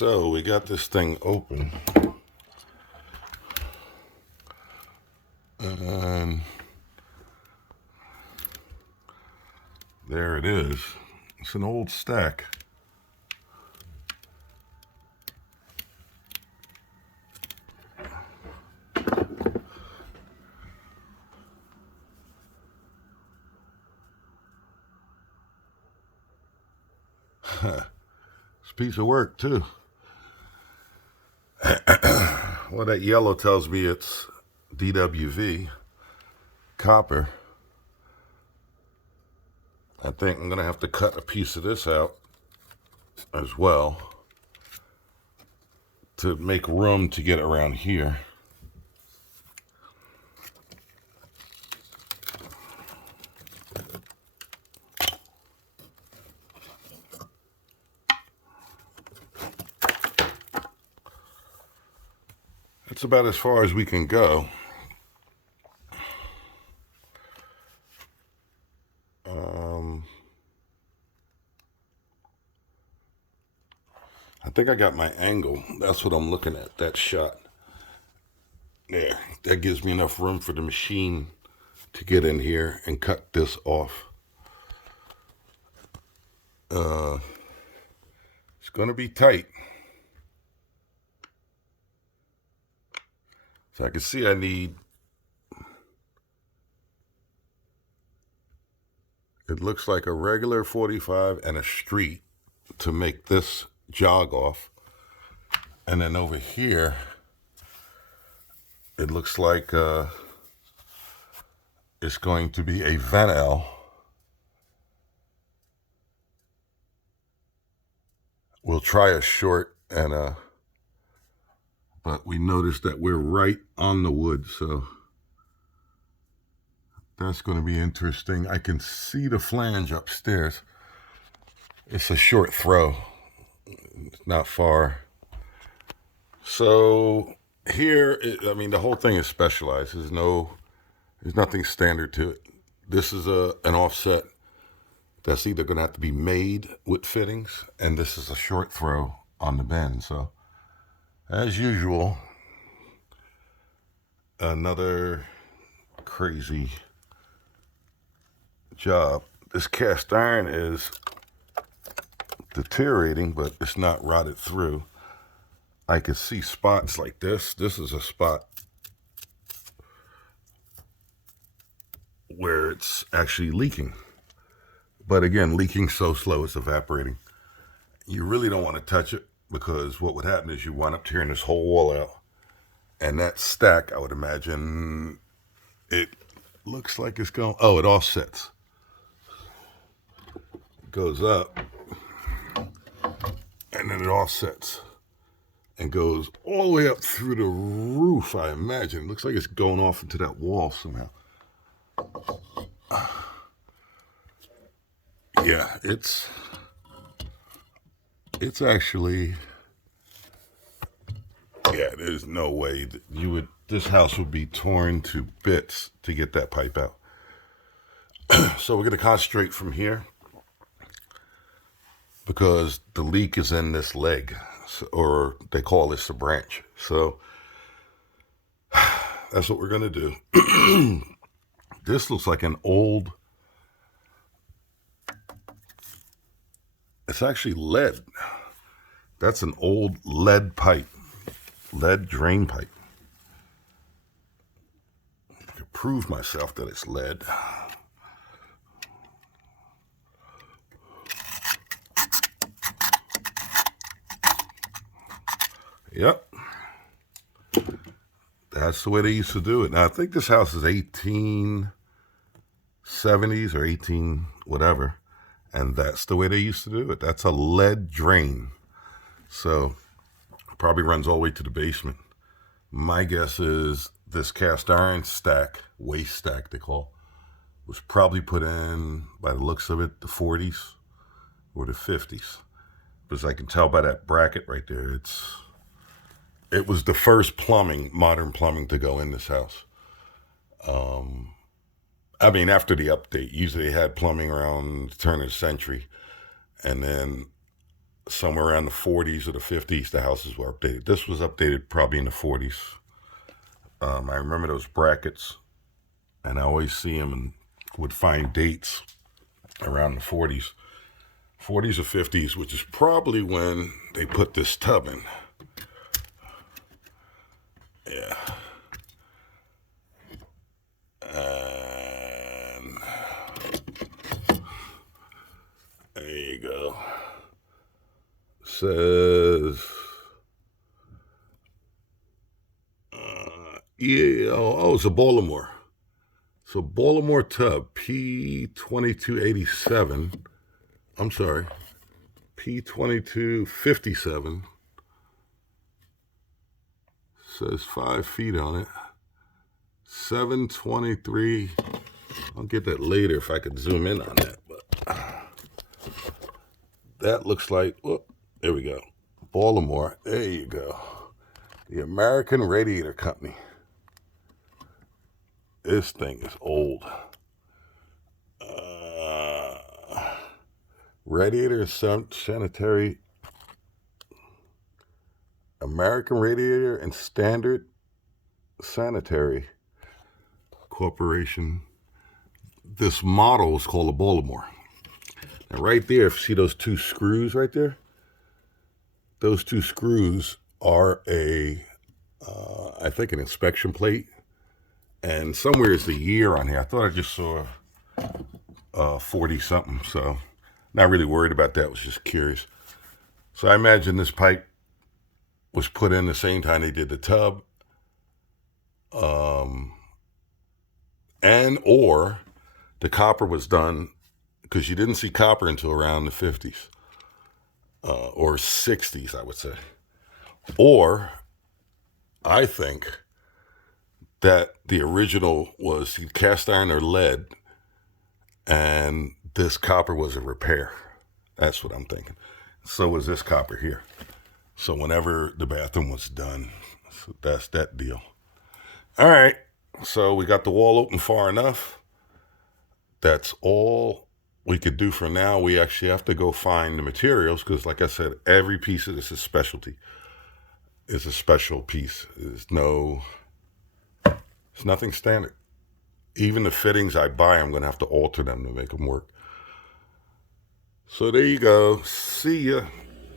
So we got this thing open, and there it is. It's an old stack. It's a piece of work too. Well, that yellow tells me it's DWV, copper. I think I'm gonna have to cut a piece of this out as well to make room to get around here. That's about as far as we can go. I think I got my angle. That's what I'm looking at, that shot. There, that gives me enough room for the machine to get in here and cut this off. It's going to be tight. So I can see I need, it looks like a regular 45 and a street to make this jog off. And then over here, it looks like it's going to be a Venel. We'll try a short and a, but we noticed that we're right on the wood, so that's going to be interesting. I can see the flange upstairs. It's a short throw, it's not far. So here, I mean, the whole thing is specialized. There's nothing standard to it. This is an offset that's either going to have to be made with fittings, and this is a short throw on the bend. So, as usual, another crazy job. This cast iron is deteriorating, but it's not rotted through. I can see spots like this. This is a spot where it's actually leaking. But again, leaking so slow, it's evaporating. You really don't want to touch it, because what would happen is you wind up tearing this whole wall out. And that stack, I would imagine, it looks like it's going, oh, it offsets. It goes up, and then it offsets and goes all the way up through the roof, I imagine. It looks like it's going off into that wall somehow. Yeah, it's actually, yeah, there's no way that this house would be torn to bits to get that pipe out. So we're going to concentrate from here, because the leak is in this leg, or they call this a branch. So that's what we're going to do. This looks like an old, it's actually lead. That's an old lead pipe, lead drain pipe. I can prove myself that it's lead. Yep. That's the way they used to do it. Now, I think this house is 1870s or 18 whatever. And that's the way they used to do it. That's a lead drain. So it probably runs all the way to the basement. My guess is this cast iron stack, waste stack they call, was probably put in, by the looks of it, the 40s or the 50s. But as I can tell by that bracket right there, it was the first modern plumbing to go in this house. I mean, after the update, usually they had plumbing around the turn of the century. And then somewhere around the 40s or the 50s, the houses were updated. This was updated probably in the 40s. I remember those brackets, and I always see them and would find dates around the 40s. 40s or 50s, which is probably when they put this tub in. Yeah. And there you go. Says, yeah, oh, it's a Baltimore. So Baltimore tub, P2287. I'm sorry, P2257. Says 5 feet on it. 723. I'll get that later if I could zoom in on that. But that looks like, oh, there we go. Baltimore. There you go. The American Radiator Company. This thing is old. Radiator Sanitary. American Radiator and Standard Sanitary Corporation. This model is called a Baltimore. Now right there, if you see those two screws right there, those two screws are I think an inspection plate. And somewhere is the year on here. I thought I just saw 40 something. So not really worried about that. Was just curious. So I imagine this pipe was put in the same time they did the tub. And or the copper was done, because you didn't see copper until around the 50s or 60s, I would say. Or I think that the original was cast iron or lead, and this copper was a repair. That's what I'm thinking. So was this copper here. So whenever the bathroom was done, so that's that deal. All right. So we got the wall open far enough. That's all we could do for now. We actually have to go find the materials because, like I said, every piece of this is specialty. It's a special piece. It's nothing standard. Even the fittings I buy, I'm going to have to alter them to make them work. So there you go. See ya.